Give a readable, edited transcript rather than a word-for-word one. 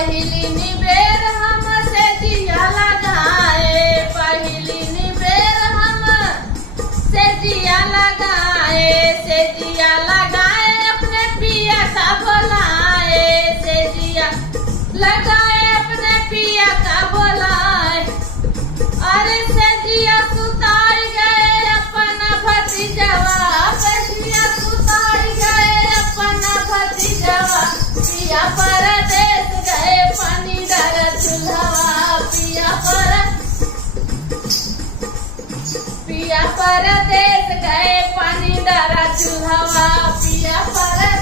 पहली निबेर हम से जिया लगाए, पहली निबेर हम से जिया लगाए, से जिया लगाए अपने पिया का बोलाए, से जिया लगाए अपने पिया का बोलाए। अरे से जिया सुताई गए अपना भतीजवा, से सुताई गए अपना भतीजवा। पिया परदेस गए पानी डर चूल्हवा, पिया परदेस गए पानी डर चूल्हवा, पिया पर